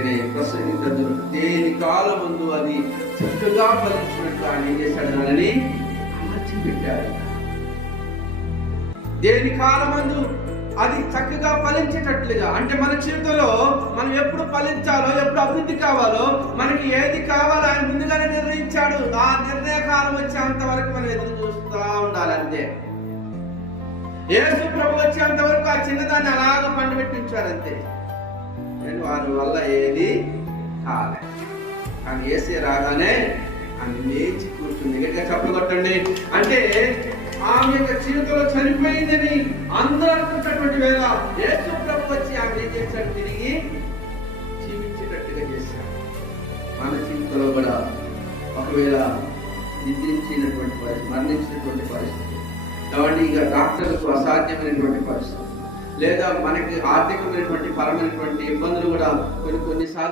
అందుకనే ప్రసంగి గ్రంథం దేని కాలమందు అది చక్కగా ఫలించినట్లు ఆయన ఏం చేశాడు? దానిని అమర్చిపెట్టాడు. దేని కాలమందు అది చక్కగా ఫలించేటట్లుగా, అంటే మన జీవితంలో మనం ఎప్పుడు ఫలించాలో, ఎప్పుడు అభివృద్ధి కావాలో, మనకి ఏది కావాలో ఆయన ముందుగానే నిర్ణయించాడు. ఆ నిర్ణయ కాలం వచ్చేంత వరకు మనం ఎదురు చూస్తూ ఉండాలి. అంతే. యేసు ప్రభు వచ్చేంత వరకు ఆ చిన్నదాన్ని అలాగ పండబెట్టించారు. అంతే. వారి వల్ల ఏది కాలే. కానీ యేసే రాగానే ఆమె లేచి కూర్చుంది. గట్టిగా చప్పలు కొట్టండి. అంటే ఆమె యొక్క జీవితంలో చనిపోయిందని అందరూ అనుకుంటున్నటువంటి వేళ యేసు ప్రభు వచ్చి ఆమె ఏం చేశాడు? తిరిగి జీవించేటట్టుగా చేశాడు. మన జీవితంలో కూడా ఒకవేళ నిద్రించినటువంటి పరిస్థితి, మరణించినటువంటి పరిస్థితి, కాబట్టి ఇక డాక్టర్లకు అసాధ్యమైనటువంటి పరిస్థితి, లేదా మనకి ఆర్థికమైనటువంటి పరమైనటువంటి ఇబ్బందులు కూడా కొన్నిసార్లు